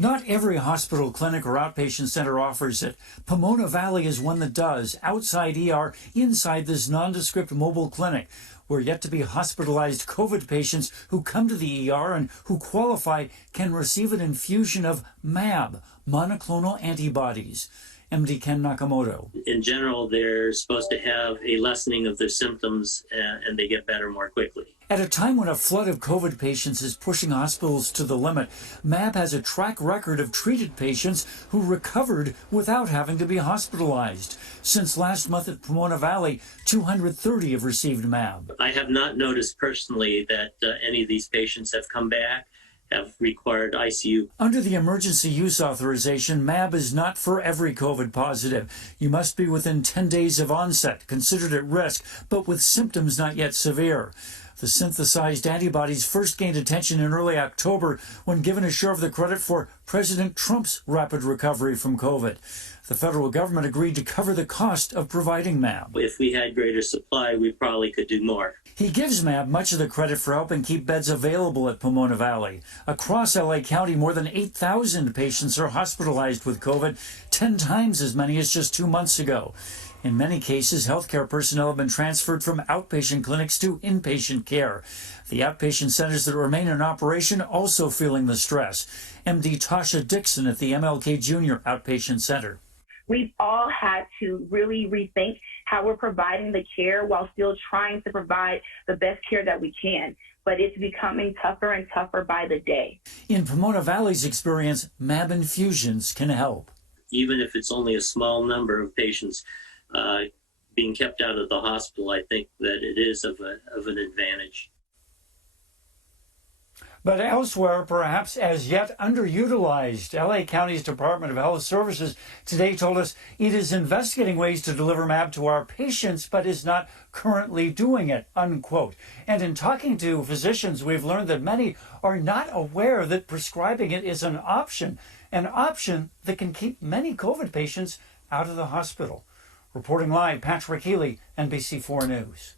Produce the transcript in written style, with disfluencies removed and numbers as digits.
Not every hospital, clinic, or outpatient center offers it. Pomona Valley is one that does. Outside ER, inside this nondescript mobile clinic, where yet to be hospitalized COVID patients who come to the ER and who qualify can receive an infusion of MAB, monoclonal antibodies. MD Ken Nakamoto. In general, they're supposed to have a lessening of their symptoms and they get better more quickly. At a time when a flood of COVID patients is pushing hospitals to the limit, MAB has a track record of treated patients who recovered without having to be hospitalized. Since last month at Pomona Valley, 230 have received MAB. I have not noticed personally that any of these patients have come back, have required ICU. Under the emergency use authorization, MAB is not for every COVID positive. You must be within 10 days of onset, considered at risk, but with symptoms not yet severe. The synthesized antibodies first gained attention in early October when given a share of the credit for President Trump's rapid recovery from COVID. The federal government agreed to cover the cost of providing MAB. If we had greater supply, we probably could do more. He gives MAB much of the credit for helping keep beds available at Pomona Valley. Across LA County, more than 8,000 patients are hospitalized with COVID, 10 times as many as just 2 months ago. In many cases, healthcare personnel have been transferred from outpatient clinics to inpatient care. The outpatient centers that remain in operation also feeling the stress. MD Tasha Dixon at the MLK Jr. Outpatient Center. We've all had to really rethink how we're providing the care while still trying to provide the best care that we can. But it's becoming tougher and tougher by the day. In Pomona Valley's experience, MAB infusions can help. Even if it's only a small number of patients being kept out of the hospital, I think that it is of an advantage. But elsewhere, perhaps as yet underutilized, LA County's Department of Health Services today told us it is investigating ways to deliver MAB to our patients, but is not currently doing it, unquote. And in talking to physicians, we've learned that many are not aware that prescribing it is an option that can keep many COVID patients out of the hospital. Reporting live, Patrick Healy, NBC4 News.